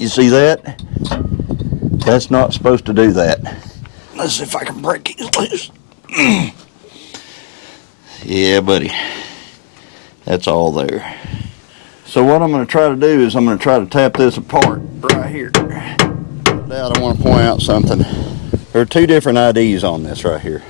You see that? That's not supposed to do that. Let's see if I can break it loose. Yeah, buddy. That's all there. So what I'm going to try to do is I'm going to try to tap this apart right here. Now I want to point out something. There are two different IDs on this right here.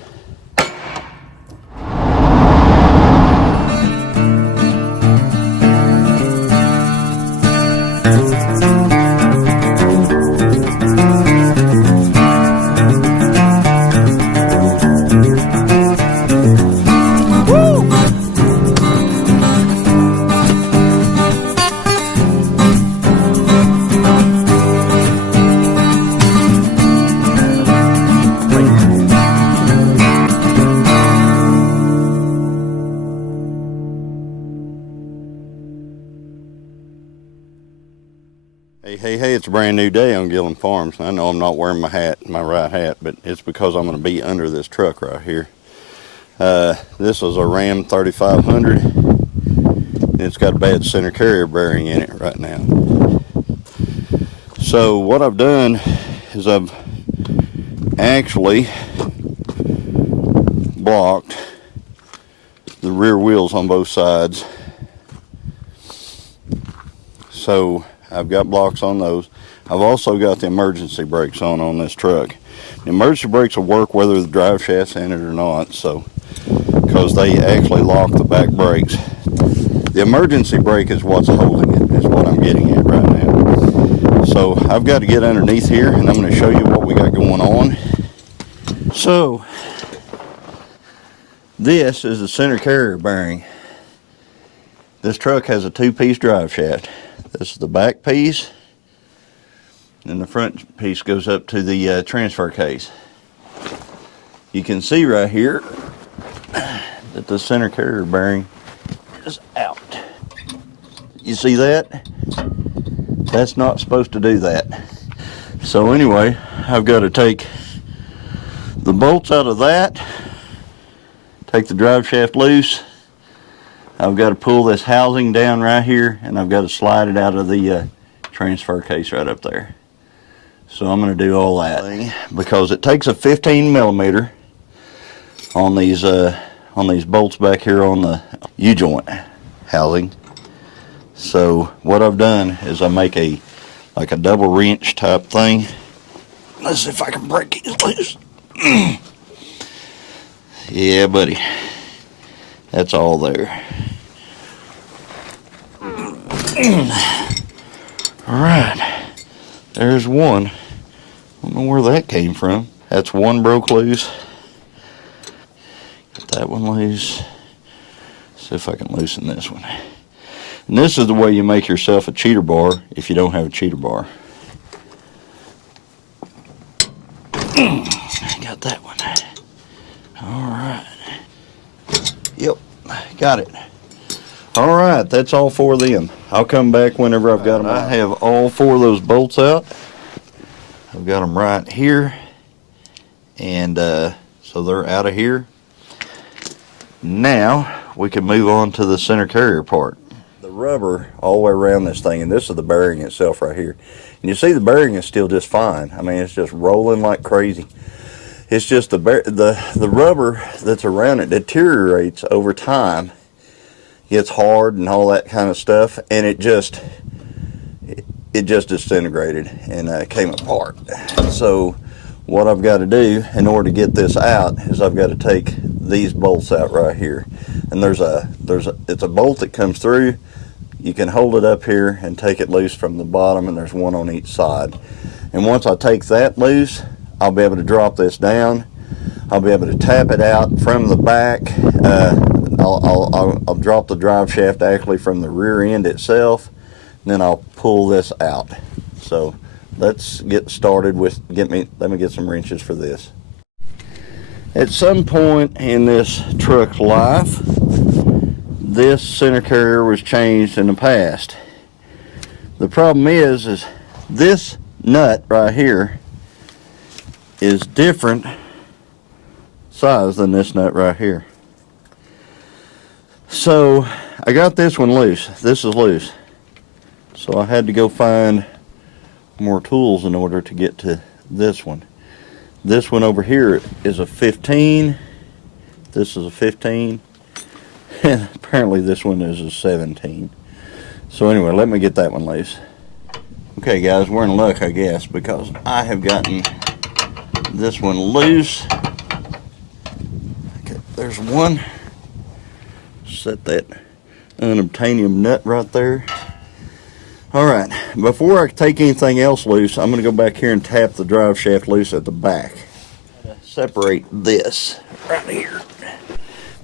Hey, it's a brand new day on Gillum Farms. I know I'm not wearing my right hat, but it's because I'm going to be under this truck right here. This is a Ram 3500. It's got a bad center carrier bearing in it right now. So what I've done is I've actually blocked the rear wheels on both sides. So I've got blocks on those. I've also got the emergency brakes on this truck. The emergency brakes will work whether the drive shaft's in it or not, so because they actually lock the back brakes. The emergency brake is what's holding it, is what I'm getting at right now. So I've got to get underneath here and I'm going to show you what we got going on. So this is the center carrier bearing. This truck has a two-piece drive shaft. This is the back piece, and the front piece goes up to the transfer case. You can see right here that the center carrier bearing is out. You see that? That's not supposed to do that. So anyway, I've got to take the bolts out of that, take the drive shaft loose. I've got to pull this housing down right here, and I've got to slide it out of the transfer case right up there. So I'm going to do all that because it takes a 15 millimeter on these bolts back here on the U-joint housing. So what I've done is I make like a double wrench type thing. Let's see if I can break it loose. Yeah, buddy. That's all there. Alright, there's one. I don't know where that came from. That's one broke loose. Get that one loose. See if I can loosen this one. And this is the way you make yourself a cheater bar if you don't have a cheater bar. Got that one. Alright. Yep, got it. Alright, that's all four of them. I'll come back whenever I've got them out. I have all four of those bolts out. I've got them right here. And so they're out of here. Now we can move on to the center carrier part. The rubber all the way around this thing, and this is the bearing itself right here. And you see the bearing is still just fine. I mean, it's just rolling like crazy. It's just the rubber that's around it deteriorates over time. Gets hard and all that kind of stuff, and it just disintegrated and came apart. So what I've got to do in order to get this out is I've got to take these bolts out right here. And it's a bolt that comes through. You can hold it up here and take it loose from the bottom, and there's one on each side. And once I take that loose, I'll be able to drop this down. I'll be able to tap it out from the back. I'll drop the drive shaft actually from the rear end itself, and then I'll pull this out. So let's get started with, let me get some wrenches for this. At some point in this truck's life, this center carrier was changed in the past. The problem is this nut right here is different size than this nut right here. So I got this one loose. This is loose. So I had to go find more tools in order to get to this one. This one over here is a 15. This is a 15. And apparently this one is a 17. So anyway, let me get that one loose. Okay guys, we're in luck I guess, because I have gotten this one loose. Okay, there's one. Set that unobtainium nut right there. Alright, before I take anything else loose, I'm going to go back here and tap the drive shaft loose at the back. Separate this right here.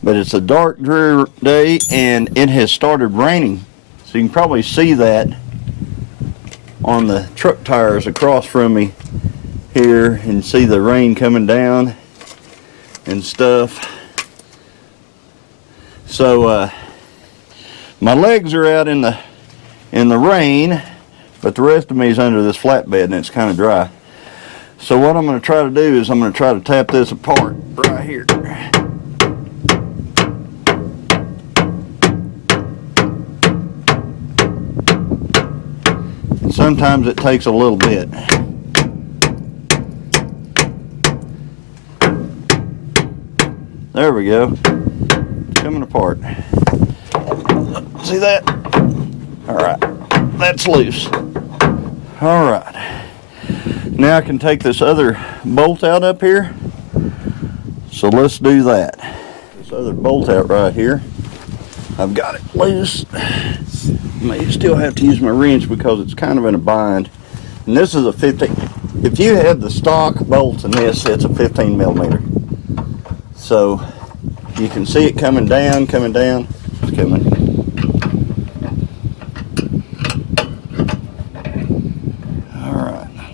But it's a dark, dreary day and it has started raining. So you can probably see that on the truck tires across from me here, and see the rain coming down and stuff. So my legs are out in the rain, but the rest of me is under this flatbed and it's kind of dry. So what I'm going to try to do is I'm going to try to tap this apart right here. And sometimes it takes a little bit. There we go. It's coming apart. See that? Alright, that's loose. Alright, now I can take this other bolt out up here. So let's do that. This other bolt out right here, I've got it loose. May still have to use my wrench because it's kind of in a bind. And this is a 15. If you have the stock bolts in this, it's a 15 millimeter. So you can see it coming down, it's coming.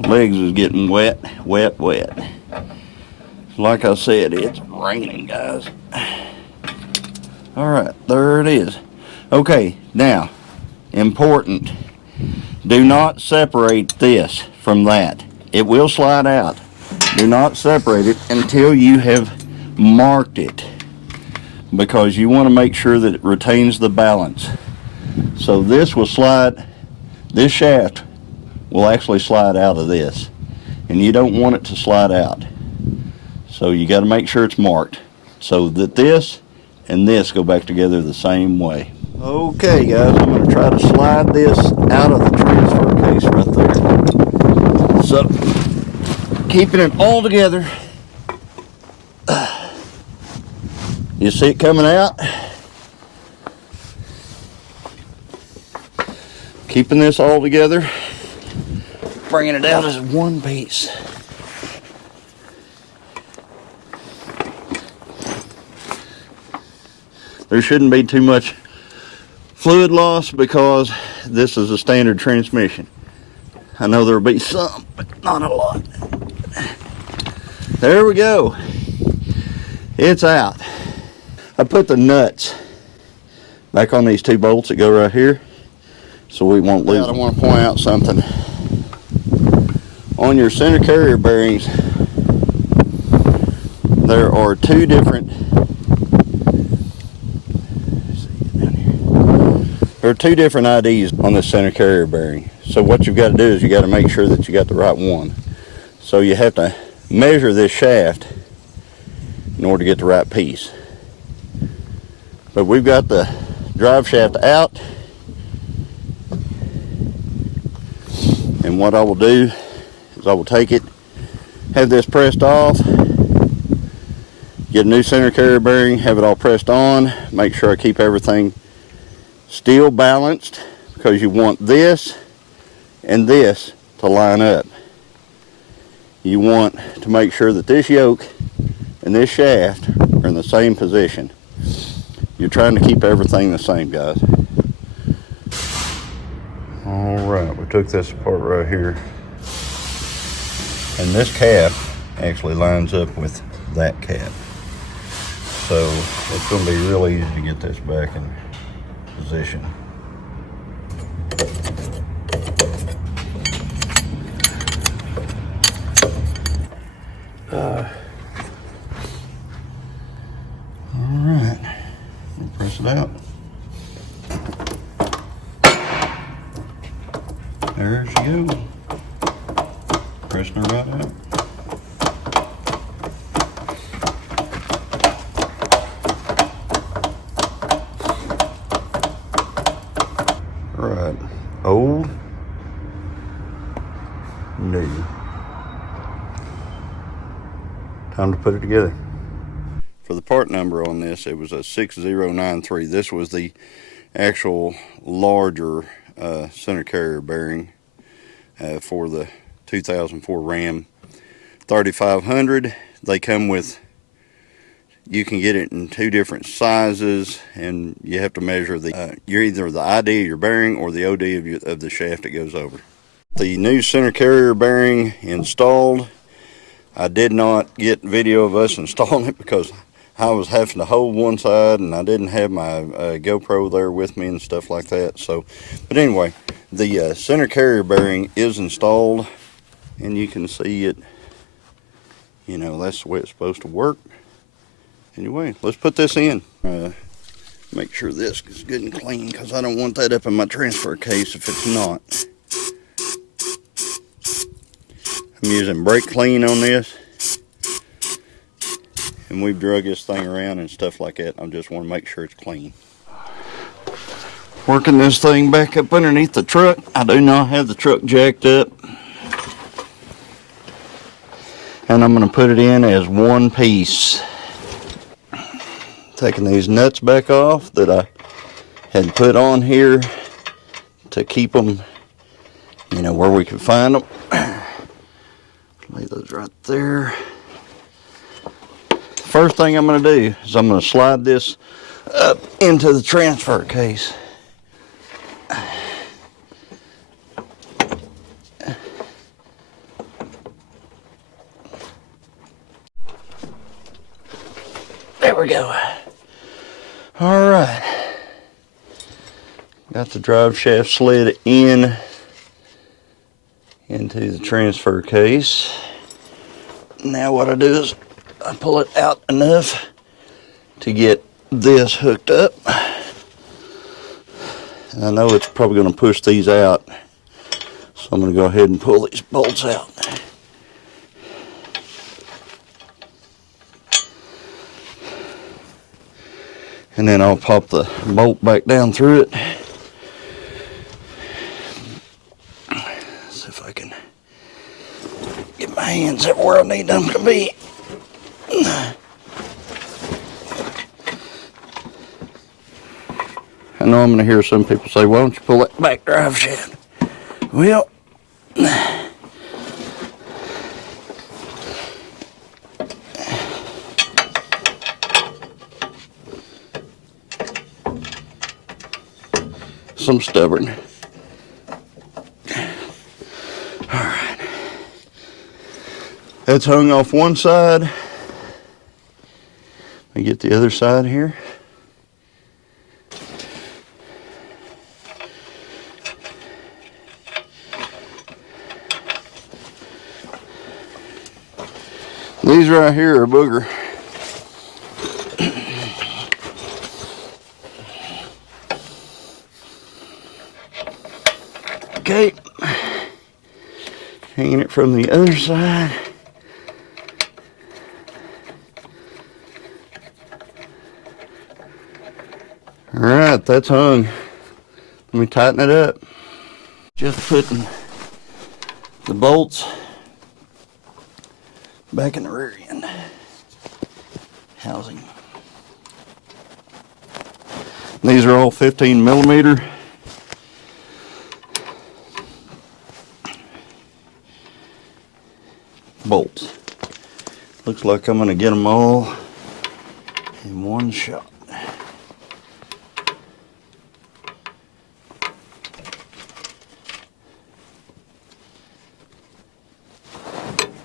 Legs is getting wet. Like I said, it's raining, guys. Alright, there it is. Okay, now, important. Do not separate this from that. It will slide out. Do not separate it until you have marked it, because you want to make sure that it retains the balance. So this will slide, this shaft will actually slide out of this, and you don't want it to slide out. So you got to make sure it's marked so that this and this go back together the same way. Okay guys, I'm going to try to slide this out of the transfer case right there. So keeping it all together. You see it coming out? Keeping this all together. Bringing it out as one piece. There shouldn't be too much fluid loss because this is a standard transmission. I know there'll be some, but not a lot. There we go. It's out. I put the nuts back on these two bolts that go right here so we won't lose them. I want to point out something. On your center carrier bearings, there are two different IDs on the center carrier bearing. So what you've got to do is you got to make sure that you got the right one. So you have to measure this shaft in order to get the right piece. But we've got the drive shaft out, and what I will do is I will take it, have this pressed off, get a new center carrier bearing, have it all pressed on, make sure I keep everything still balanced, because you want this and this to line up. You want to make sure that this yoke and this shaft are in the same position. You're trying to keep everything the same, guys. Alright, we took this apart right here. And this cap actually lines up with that cap. So it's going to be real easy to get this back in position. Alright, we'll press it out. There she goes. Pressing her right out. Right, old, new. Time to put it together. For the part number on this, it was a 6093. This was the actual larger center carrier bearing for the 2004 Ram 3500. They come with, you can get it in two different sizes, and you have to measure the you're either the ID of your bearing or the OD of the shaft that goes over. The new center carrier bearing installed. I did not get video of us installing it because I was having to hold one side and I didn't have my GoPro there with me and stuff like that. So, but anyway, the center carrier bearing is installed, and you can see it. You know, that's the way it's supposed to work. Anyway, let's put this in. Make sure this is good and clean, because I don't want that up in my transfer case if it's not. I'm using brake clean on this, and we've drug this thing around and stuff like that. I just want to make sure it's clean. Working this thing back up underneath the truck. I do not have the truck jacked up, and I'm going to put it in as one piece. Taking these nuts back off that I had put on here to keep them, you know, where we could find them. Lay those right there. First thing I'm going to do is I'm going to slide this up into the transfer case. There we go. All right. Got the drive shaft slid into the transfer case. Now what I do is I pull it out enough to get this hooked up. And I know it's probably going to push these out, so I'm going to go ahead and pull these bolts out. And then I'll pop the bolt back down through it. See if I can get my hands everywhere I need them to be. I know I'm going to hear some people say, why don't you pull that back drive shaft? Well, I'm stubborn. Alright. That's hung off one side. Let me get the other side here. These right here are a booger. Okay, hanging it from the other side. All right, that's hung. Let me tighten it up. Just putting the bolts back in the rear end housing. These are all 15 millimeter. Bolts. Looks like I'm going to get them all in one shot.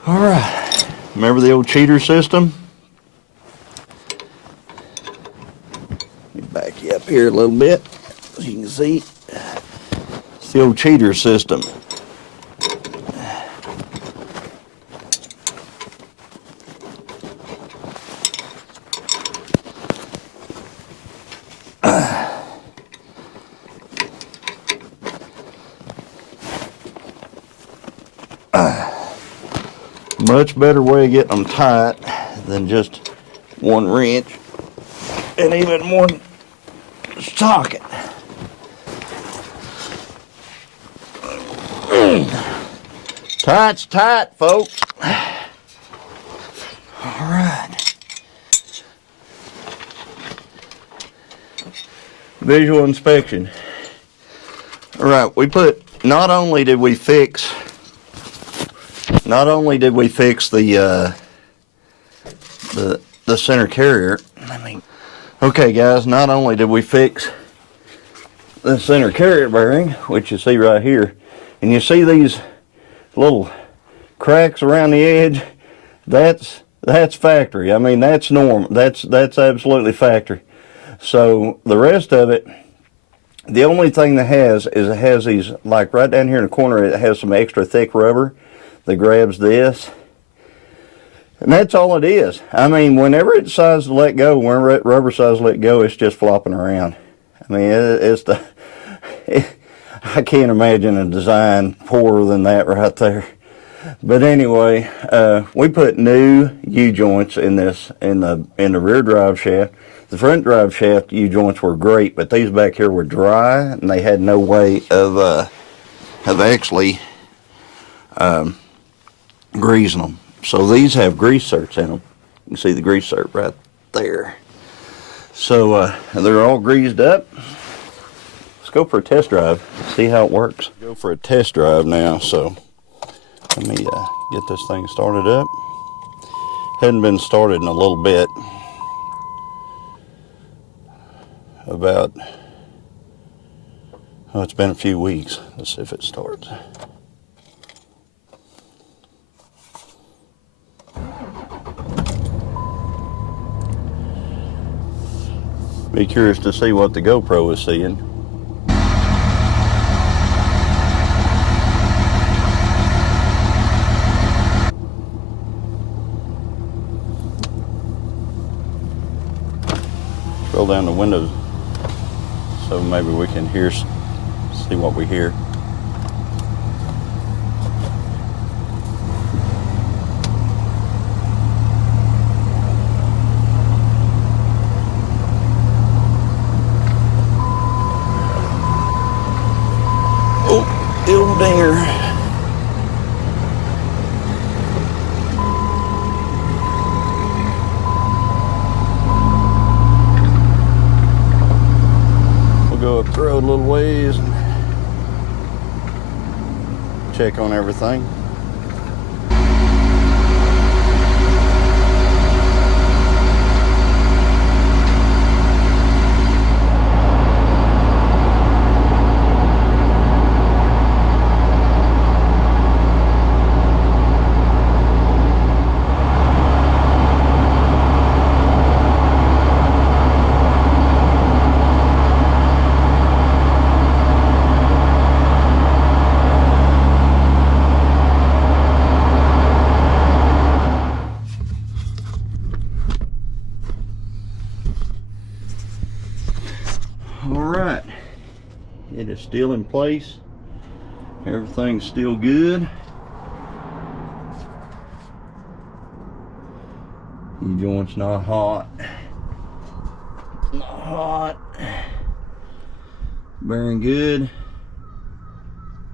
All right. Remember the old cheater system? Let me back you up here a little bit so you can see. It's the old cheater system. Much better way of getting them tight than just one wrench and even one socket. Tight's tight, folks. All right. Visual inspection. All right, not only did we fix the center carrier. Okay guys, not only did we fix the center carrier bearing, which you see right here, and you see these little cracks around the edge, that's factory. I mean, that's normal. That's absolutely factory. So the rest of it, the only thing that it has these, like right down here in the corner, it has some extra thick rubber that grabs this. And that's all it is. I mean, whenever it decides to let go, whenever that rubber decides to let go, it's just flopping around. I mean, I can't imagine a design poorer than that right there. But anyway, we put new U-joints in the rear drive shaft. The front drive shaft U-joints were great, but these back here were dry, and they had no way of actually greasing them. So these have grease certs in them. You can see the grease cert right there. So they're all greased up. Let's go for a test drive, see how it works. Go for a test drive now, so let me get this thing started up. Hadn't been started in a little bit. It's been a few weeks. Let's see if it starts. Be curious to see what the GoPro is seeing. Roll down the windows so maybe we can see what we hear. Oh, the old dinger. Go up the road a little ways and check on everything. Alright, it is still in place. Everything's still good. U-joint's not hot. Not hot. Bearing good.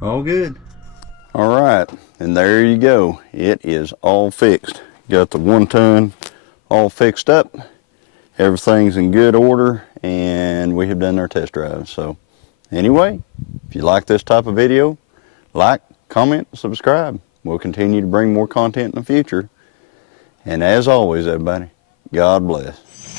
All good. Alright, and there you go. It is all fixed. Got the 1 ton all fixed up. Everything's in good order, and we have done our test drive. So anyway, if you like this type of video, like, comment, subscribe. We'll continue to bring more content in the future. And as always, everybody, God bless.